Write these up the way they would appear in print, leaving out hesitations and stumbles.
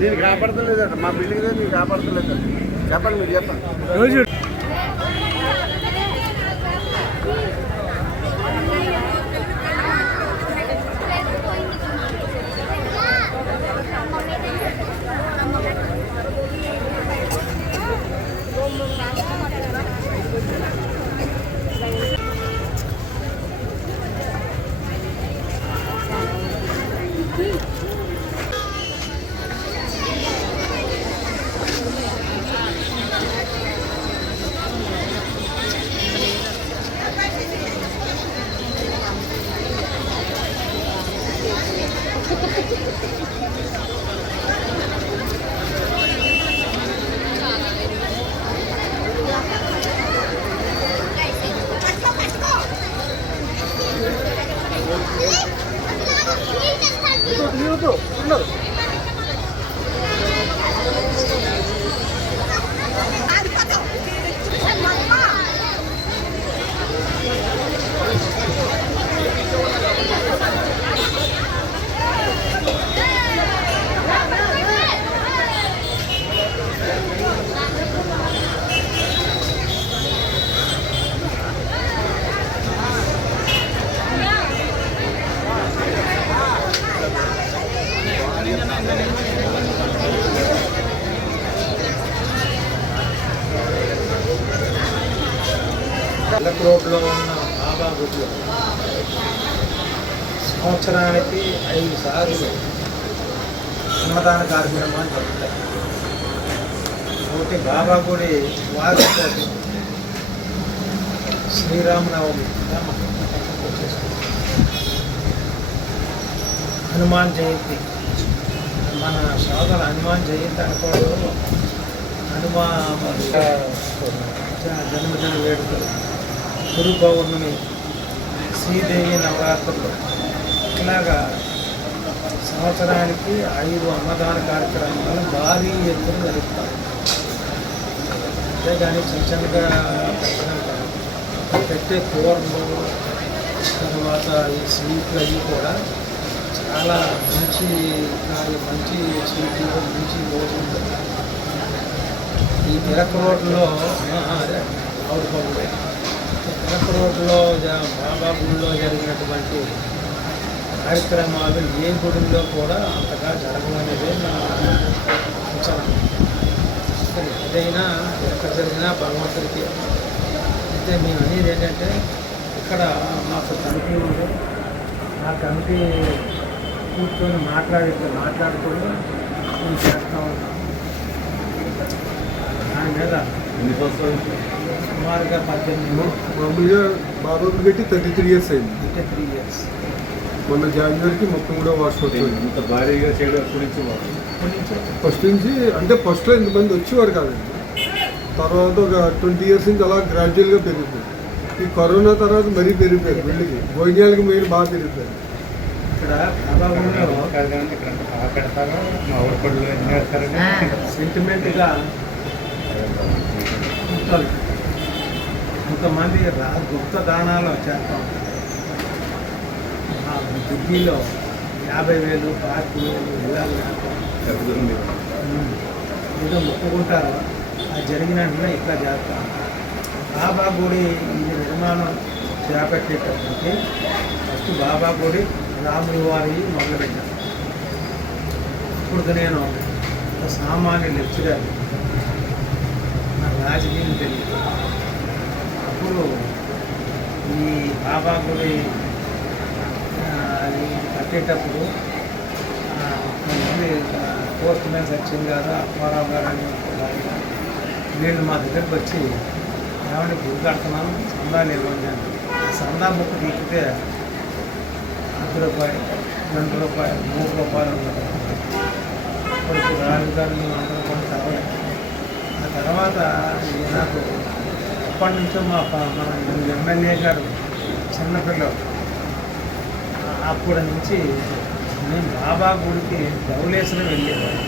నేను కాపాడతలేదంట మా బిల్డింగ్ నేను కాపాడతలేదు. చెప్పండి మీరు చెప్పండి. రోడ్లో ఉన్న బాబా గుడిలో సంవత్సరానికి 5 సార్లు అన్నదాన కార్యక్రమాలు జరుగుతాయి. ఒకటి బాబా గుడి వార్షికోత్సవం, శ్రీరామనవమి, హనుమాన్ జయంతి. మన సోదరు హనుమాన్ జయంతి అనుకోవడం, హనుమాన్ జన్మదిన వేడుకలు, గురు పౌర్ణమి, శ్రీదేవి నవరాత్రులు, ఇట్లాగా సంవత్సరానికి 5 అన్నదాన కార్యక్రమాలు భారీ ఎత్తున జరుగుతాయి. అంతేగాని చిన్న చిన్నగా పెట్టడం కాదు. పెట్టే కూరలు, తర్వాత ఈ స్వీట్లు అవి కూడా చాలా మంచి మంచి స్వీట్లు, మంచి భోజనం. ఈ తిరక రోడ్లో తిరక రోడ్లో బాబా గుడిలో జరిగినటువంటి కార్యక్రమాలు ఏ గుడిలో కూడా అంతగా జరగమనేదే నా అంచనా. ఏదైనా ఎక్కడ జరిగినా భగవంతుడికి. అయితే మేము అనేది ఏంటంటే, ఇక్కడ మాకు కమిటీ ఉంది. ఆ కమిటీ కూర్చొని మాట్లాడుకొని మేము చేస్తూ ఉంటాం. దాని మీద సుమారుగా 18 మామూలుగా బాబాకు పెట్టి 33 years అయింది. 3 years. మొన్న జనవరికి 33వ వార్షికోత్సవం. ఇంత భారీగా చేయడం ఫస్ట్ నుంచి అంటే ఫస్ట్లో ఇంతమంది వచ్చేవారు కాదండి. తర్వాత ఒక 20 years నుంచి అలా గ్రాడ్యువల్గా పెరిగిపోయింది. ఈ కరోనా తర్వాత మరీ పెరిగిపోయారు. బిల్డింగ్ భోజనాలకి మెయిన్ బాగా పెరిగిపోయారు. ఇక్కడ సెంటిమెంట్గా కొంతమంది గుప్త దానాలు చేస్తాం. దిగ్గీలో 50,000, 25,000 ఏదో మొక్కుకుంటారు. అది జరిగిన వెంటనే ఇట్లా చేస్తాం. బాబా గుడి ఇది నిర్మాణం చేపట్టేటప్పటికి ఫస్ట్ బాబా గుడి రాముడి వారి మొదలుపెట్టాను. ఇప్పుడు నేను సామాన్య లెక్చరర్, నాకు రాజకీయం తెలియదు. అప్పుడు ఈ బాబా గుడి కట్టేటప్పుడు కొంతమంది పోస్ట్ మ్యాన్ సచిన్ గారు, అప్పారావు గారు అని వీళ్ళు మా దగ్గరికి వచ్చి ఏమంటే గుడి కడుతున్నాను, సందాలు ఇవ్వండి. సందా బుక్ తీపితే ₹10, ₹2, ₹3 ఉన్నది. అప్పుడు రాజుగారు మేము అందరం కూడా చదవలేదు. ఆ తర్వాత నాకు అప్పటి నుంచో మన ఎమ్మెల్యే గారు చిన్నపిల్లలు అప్పటి నుంచి మేము బాబా గుడికి ధవళేశ్వరం వెళ్ళేవాళ్ళం.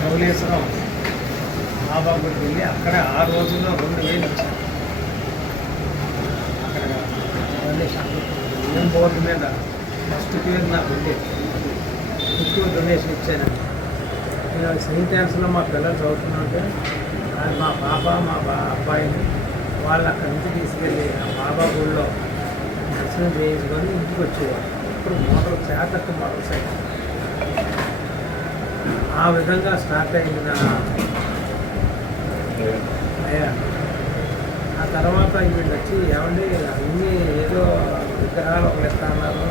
ధవళేశ్వరం బాబా గుడికి వెళ్ళి అక్కడ ఆ రోజుల్లో 2000 ఇచ్చారు. అక్కడ డొనేషన్ ఏం బోర్డు మీద ఫస్ట్ పేరు నాకు ఉండేది, ఎక్కువ డొనేషన్ ఇచ్చానండి. నేను సెయింట్ యాన్స్లో మా పిల్లలు చదువుతుంటే మా పాప మా అబ్బాయిని వాళ్ళు అక్కడి నుంచి తీసుకెళ్ళి ఆ బాబా గుడిలో దర్శనం చేయించుకొని ఇంటికి వచ్చేవారు. ఇప్పుడు చేతక్క మోటార్ సైకిల్ ఆ విధంగా స్టార్ట్ అయింది నా ప్రయాణం. ఆ తర్వాత వీళ్ళు వచ్చి ఏమండి అన్నీ ఏదో విగ్రహాలు ఒక లెక్క అన్నారు,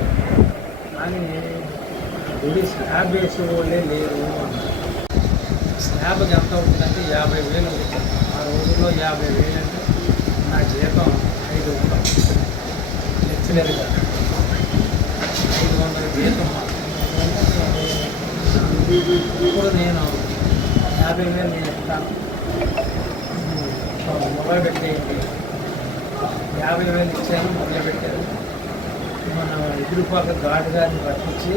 కానీ గుడి స్లాబ్ వేసే వాళ్ళే లేరు అన్నారు. స్లాబ్కి ఎంత అవుతుందంటే 50,000 అవుతుంది. ఆ రోజుల్లో 50,000 అంటే నా జీతం 500 లెక్చరర్గా 500 జీతం. ఇప్పుడు నేను 50,000 నేను ఇస్తాను మొదలుపెట్టేయండి. 50,000 ఇచ్చాను, మొదలుపెట్టారు. మన ఎదురుపాక ఘాట్ గారిని పట్టించి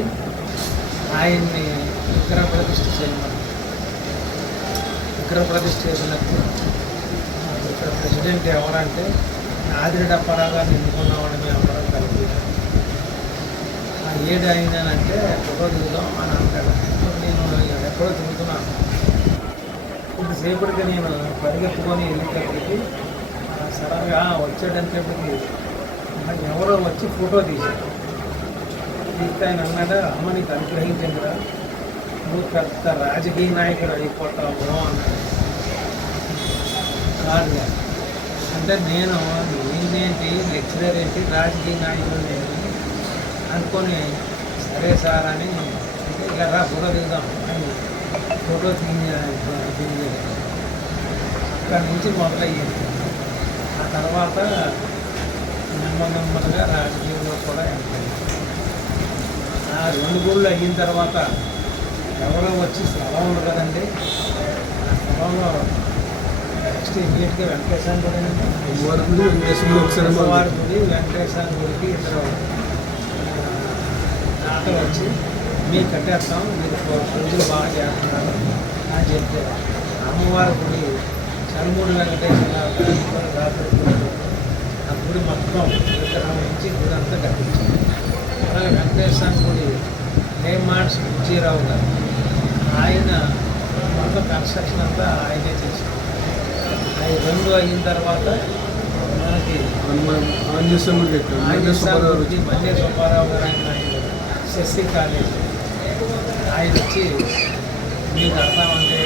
ఆయన్ని విగ్రహ ప్రతిష్ఠ చేయమని. విగ్రహ ప్రతిష్ఠ చేసినప్పుడు ఇక్కడ ప్రెసిడెంట్ ఎవరంటే ఆదిరెడ్డి అప్పారావు గారిని ఎన్నుకున్నామని మేము ఎవరం కలిపి ఏడు అయినానంటే ఫోటో దిగుదాం అని అంటాడు. నేను ఎక్కడో తిరుగుతున్నాను. కొద్దిసేపటికి నేను పరిగెత్తుకొని వెళ్ళేటప్పటికి సడన్గా వచ్చేటప్పటికి నాకు ఎవరో వచ్చి ఫోటో తీశారు. తీస్తే ఆయన అన్నాడు, అమ్మ నీకు అనుగ్రహించిందిరా, నువ్వు పెద్ద రాజకీయ నాయకుడు అయిపోతావు అన్నాడు. కాదు అంటే నేను నేనేంటి లెక్చరర్ ఏంటి రాజకీయ నాయకుడు నేను అనుకొని సరే సార్ అని అంటే ఇలా రా ఫోటో దిగుదాం అని ఫోటో దిగలేదు. అక్కడి నుంచి మొదలయ్యింది. ఆ తర్వాత నెమ్మదిగా రాజకీయంలో కూడా ఎంటర్. ఆ 2 గుళ్ళు అయిన తర్వాత ఎవరో వచ్చి స్థలం ఉంది కదండి, ఆ స్థలంలో నెక్స్ట్ ఇమీడియట్గా వెంకటేశ్వర గుడి వారి గుడి వెంకటేశ్వర గుడికి 2 దాతలు వచ్చి మీకు కట్టేస్తాం, మీరు పూజలు బాగా చేస్తున్నారు అని చెప్తే అమ్మవారి గుడి చల్మూడి వెంకటేశ్వర రాత్రి ఆ గుడి మొత్తం విగ్రహం నుంచి గుడి అంతా కట్టించారు. అలాగే వెంకటేశ్వర గుడి నేమాడ్స్ బుజ్జీరావు గారు ఆయన మొత్తం కన్స్ట్రక్షన్ అంతా ఆయనే చేశారు. అవి 2 అయిన తర్వాత మనకి మన్య సుబ్బారావు గారు ఆయన ఎస్ఎస్సి కాలేజ్ ఆయన వచ్చి మీకు కడతామంటే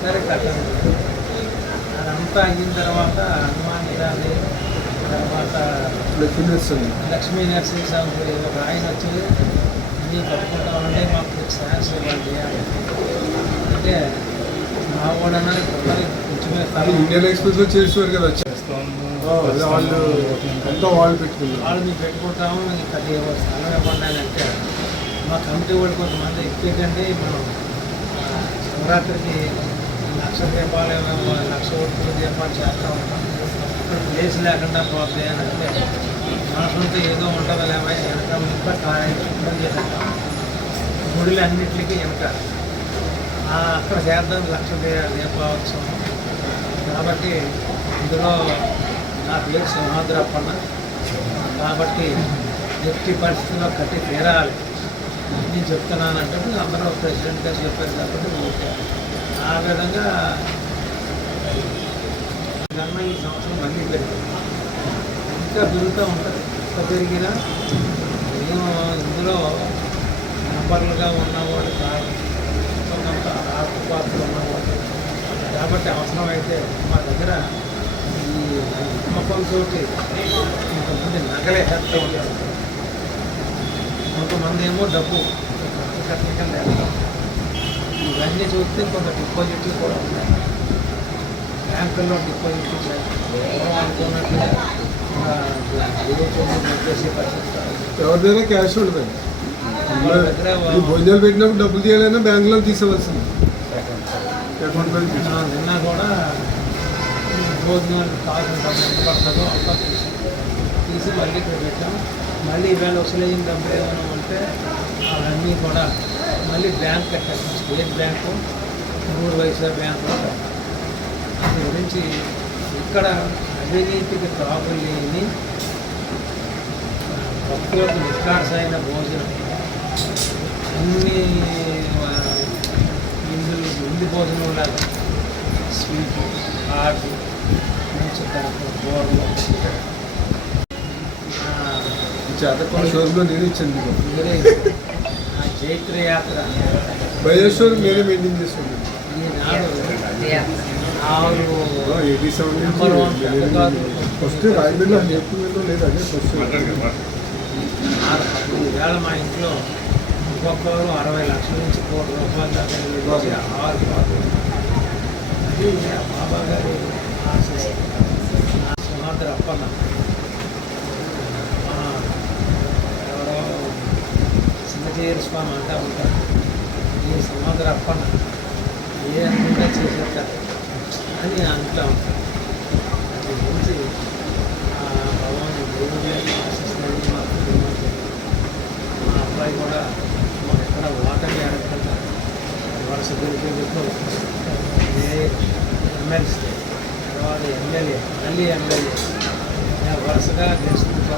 సరే కట్టండి. అదంతా అయిన తర్వాత హనుమాన్ ఇరాలి తర్వాత లక్ష్మీ నరసింహస్వామి ఒక ఆయన వచ్చి అన్నీ కట్టుకుంటామంటే మాకు ఛాన్స్ ఇవ్వండి అంటే మా కూడా కొంచెమే ఇండియన్ ఎక్స్ప్రెస్ లో చేసేవారు కదా, వాళ్ళు ఎంతో వాళ్ళు పెట్టుకున్నారు. వాళ్ళు మేము పెట్టుకుంటాము, ఇంకా స్థలం ఇవ్వండి అని అంటే మా కమిటీ వాళ్ళు కొంతమంది ఎక్కేటండి మనం శివరాత్రికి 1,00,000 దీపాలు 1,00,000 దీపాలు చేస్తూ ఉంటాం, ఇప్పుడు ప్లేస్ లేకుండా పోతుంది అని అంటే మనసుంటే ఏదో ఉంటుందో లేవా వెనక ఇంకా ఇబ్బంది చేసేస్తాం. గుడులు అన్నింటికి వెనక అక్కడ చేద్దాం 1,00,000 దీపోత్సవం కాబట్టి ఇందులో నా పేరు సింహాద్రప్పన్న కాబట్టి ఎట్టి పరిస్థితుల్లో కట్టి తీరాలి నేను చెప్తున్నానంటే అందరూ ప్రెసిడెంట్ గారు చెప్పారు కాబట్టి ఓకే. ఆ విధంగా కన్నా ఈ సంవత్సరం మళ్ళీ పెరిగింది, ఇంకా పెరుగుతూ ఉంటుంది. ఇంకా పెరిగినా మేము ఇందులో మెంబర్లుగా ఉన్నవాడు కాదు, కొంత ఆకుపాత్రలు ఉన్నవాడు కాబట్టి అవసరమైతే మా దగ్గర ఈ నమ్మకంతో కొంతమంది నగలే హెల్త్ ఉంటారు, కొంతమంది ఏమో డబ్బు టెక్నికల్ వేస్తాం. ఇవన్నీ చూస్తే కొంత డిపాజిట్లు కూడా ఉన్నాయి. బ్యాంకుల్లో డిపాజిట్లు అనుకున్నట్టుగా చేసే పరిస్థితి ఎవరిదైనా క్యాష్ ఉంటుంది. భోజనాలు పెట్టినప్పుడు డబ్బులు తీయాలన్నా బ్యాంకులో తీసేవలసింది. నిన్న కూడా భోజనాలు కావాల్సిన ఎంత పడుతుందో అంతా తీసి తీసి మళ్ళీ ఇక్కడ పెట్టాం. మళ్ళీ ఇవాళ వసూలైన డబ్బులు ఏమైనా ఉంటే అవన్నీ కూడా మళ్ళీ బ్యాంక్ కట్టాం. స్టేట్ బ్యాంకు, 3 పైసా బ్యాంకు. దాని గురించి ఇక్కడ అవినీతికి తాగులు లేని భక్తులకు నిష్కాసైన భోజనం, అన్ని ఇంటి భోజనం లాగా స్వీట్, హాట్, మంచి కూరలు, చేతకొండ షోరూంలో నేను ఇచ్చింది మీరే చైత్ర యాత్ర బయోషోర్ మీరే మెయింటైన్ చేస్తుంది. ఈనాడు ఆవులు 87 నెంబర్ 1 నుంచి పెద్దగాదు. ఫస్ట్ రాయబడిలో నేర్పులో లేదు, అదే ఫస్ట్. ఈవేళ మా ఇంట్లో ఒక్కొక్కరు 60 లక్షల నుంచి ₹1,00,00,000 దాకా నిలిచి 6 పాటలు. అది బాబా గారి ఆశీస్సు. సింహాద్రి అప్పన్న ఎవరో సింహజీర స్వామి అంటూ ఉంటారు. ఈ సింహాద్రి అప్పన్న ఏ అనుకుంటే చేసేస్తారు అని అంటూ ఉంటారు. అది గురించి భగవాన్ దేవుడి ఆశిస్తున్నది మా కుటుంబానికి. మా అబ్బాయి కూడా మాకు ఎక్కడ ఓటమి అడగకుండా వరుస గెలిపేందుకు ఎమ్మెల్సీ, తర్వాత ఎమ్మెల్యే, మళ్ళీ ఎమ్మెల్యే వరుసగా గెలుచుకుంటూ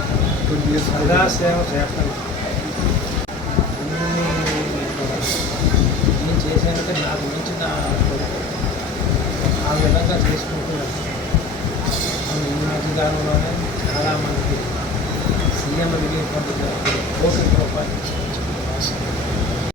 20 years సదా సేవ చేస్తాను. అన్నీ నేను చేశానంటే నాకు మించి నా కొడుకు ఆ విధంగా చేసుకుంటున్నాను. ఈ మధ్యకాలంలోనే చాలామందికి సీఎం రిలీఫ్ ఫండ్ ₹1,00,00,000 ఇచ్చారు.